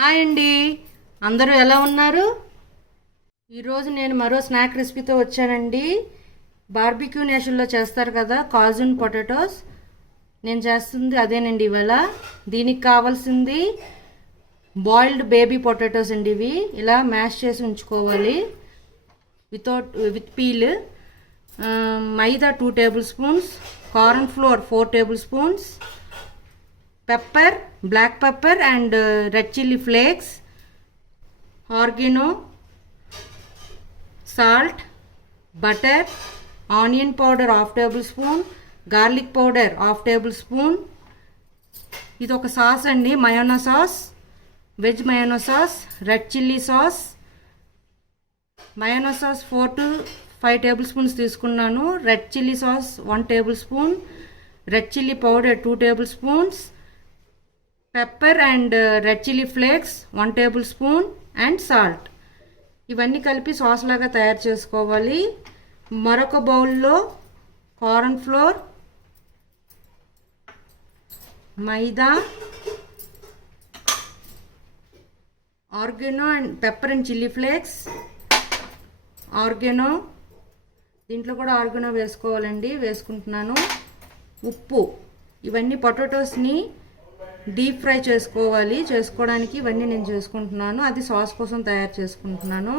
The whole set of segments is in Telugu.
హాయ్ అండి, అందరూ ఎలా ఉన్నారు? ఈరోజు నేను మరో స్నాక్ రెసిపీతో వచ్చానండి. బార్బిక్యూ నేషన్లో చేస్తారు కదా కాజున్ పొటాటోస్, నేను చేస్తుంది అదేనండి ఇవాళ. దీనికి కావాల్సింది బాయిల్డ్ బేబీ పొటాటోస్ అండి. ఇవి ఇలా మ్యాష్ చేసి ఉంచుకోవాలి with peel. Maida 2 table spoons, corn flour 4 table spoons, pepper, black pepper and red chili flakes, oregano, salt, butter, onion powder 1/2 tablespoon, garlic powder 1/2 tablespoon. ఇది ఒక సాస్ అండి, mayonnaise sauce, veg mayonnaise sauce, red chilli sauce. Mayonnaise sauce 4 to 5 tablespoons తీసుకున్నాను. Red chilli sauce 1 tablespoon, red chilli powder 2 tablespoons, pepper and red chilli flakes 1 tablespoon and salt. ఇవన్నీ కలిపి సాస్ లాగా తయారు చేసుకోవాలి. మరొక బౌల్లో corn flour, maida, oregano and pepper and chilli flakes, oregano, దీంట్లో కూడా ఆర్గానో వేసుకోవాలండి, వేసుకుంటున్నాను. ఉప్పు. ఇవన్నీ పొటాటోస్ని డీప్ ఫ్రై చేసుకోవడానికి ఇవన్నీ నేను చేసుకుంటున్నాను. అది సాస్ కోసం తయారు చేసుకుంటున్నాను.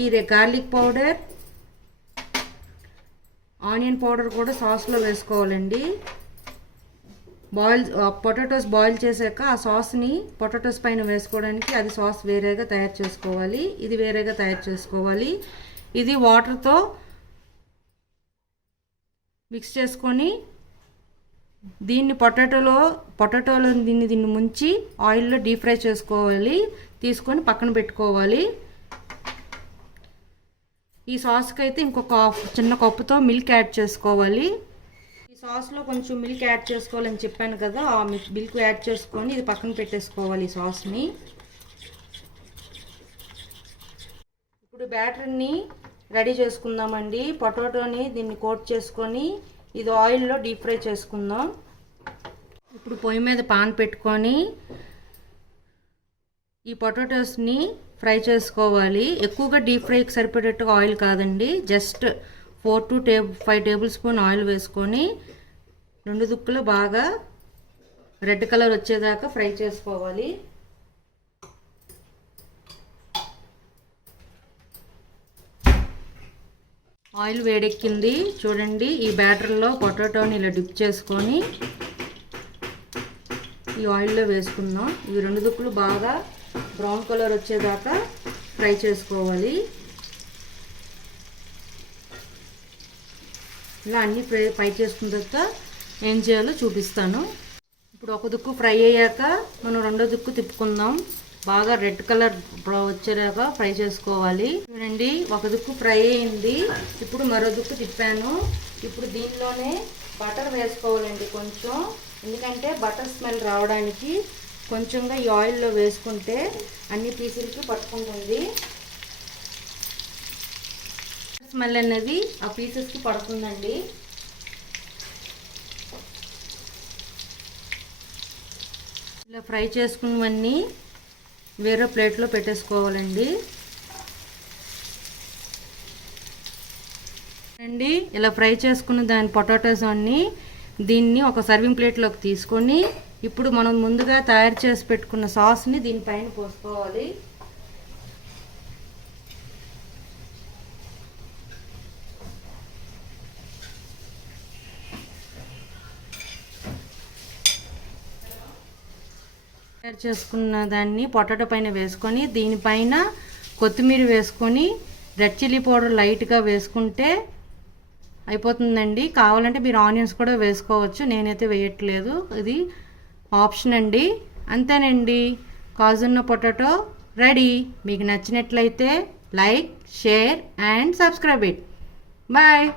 ఈ గార్లిక్ పౌడర్, ఆనియన్ పౌడర్ కూడా సాస్లో వేసుకోవాలండి. పొటాటోస్ బాయిల్ చేశాక ఆ సాస్ని పొటాటోస్ పైన వేసుకోవడానికి అది సాస్ వేరేగా తయారు చేసుకోవాలి, ఇది వేరేగా తయారు చేసుకోవాలి. ఇది వాటర్తో మిక్స్ చేసుకొని దీన్ని పొటాటోలో దీన్ని ముంచి ఆయిల్లో డీప్ ఫ్రై చేసుకోవాలి, తీసుకొని పక్కన పెట్టుకోవాలి. ఈ సాస్కి అయితే ఇంకొక చిన్న కప్పుతో మిల్క్ యాడ్ చేసుకోవాలి. ఈ సాస్లో కొంచెం మిల్క్ యాడ్ చేసుకోవాలని చెప్పాను కదా, ఆ మిల్క్ యాడ్ చేసుకొని ఇది పక్కన పెట్టేసుకోవాలి ఈ సాస్ని. ఇప్పుడు బ్యాటర్ని రెడీ చేసుకుందామండి. పొటాటోని దీన్ని కోట్ చేసుకొని ఇది ఆయిల్లో డీప్ ఫ్రై చేసుకుందాం. ఇప్పుడు పొయ్యి మీద పాన్ పెట్టుకొని ఈ పొటాటోస్ని ఫ్రై చేసుకోవాలి. ఎక్కువగా డీప్ ఫ్రైకి సరిపడేట్టుగా ఆయిల్ కాదండి, just 4 to 5 table spoon oil వేసుకొని 2 దుక్కులు బాగా రెడ్ కలర్ వచ్చేదాకా ఫ్రై చేసుకోవాలి. ఆయిల్ వేడెక్కింది చూడండి. ఈ బ్యాటర్లో పొటాటోని ఇలా డిప్ చేసుకొని ఈ ఆయిల్లో వేసుకుందాం. ఈ 2 దుక్కులు బాగా బ్రౌన్ కలర్ వచ్చేదాకా ఫ్రై చేసుకోవాలి. ఇలా అన్నీ ఫ్రై చేసుకున్న తర్వాత ఏం చేయాలో చూపిస్తాను. ఇప్పుడు ఒక దుక్కు ఫ్రై అయ్యాక మనం 2వ దుక్కు తిప్పుకుందాం. బాగా రెడ్ కలర్ వచ్చేలాగా ఫ్రై చేసుకోవాలి. చూడండి, ఒక దుక్కు ఫ్రై అయింది. ఇప్పుడు మరో దుక్కు తిప్పాను. ఇప్పుడు దీనిలోనే బటర్ వేసుకోవాలండి కొంచెం, ఎందుకంటే బటర్ స్మెల్ రావడానికి కొంచెంగా ఈ ఆయిల్లో వేసుకుంటే అన్ని పీసులకి పట్టుకుంటుంది. స్మెల్ అనేది ఆ పీసెస్కి పడుతుందండి. ఇలా ఫ్రై చేసుకున్నవన్నీ వేరే ప్లేట్లో పెట్టేసుకోవాలండి. ఇలా ఫ్రై చేసుకున్న దాని పొటాటోస్ అన్ని దీన్ని ఒక సర్వింగ్ ప్లేట్లోకి తీసుకొని ఇప్పుడు మనం ముందుగా తయారు చేసి పెట్టుకున్న సాస్ని దీనిపైన పోసుకోవాలి. తయారు చేసుకున్న దాన్ని పొటాటో పైన వేసుకొని దీనిపైన కొత్తిమీర వేసుకొని రెడ్ చిల్లీ పౌడర్ లైట్గా వేసుకుంటే అయిపోతుందండి. కావాలంటే మీరు ఆనియన్స్ కూడా వేసుకోవచ్చు, నేనైతే వేయట్లేదు, ఇది ఆప్షన్ అండి. అంతేనండి, కాజున్న పొటాటో రెడీ. మీకు నచ్చినట్లయితే like, share and subscribe it. Bye.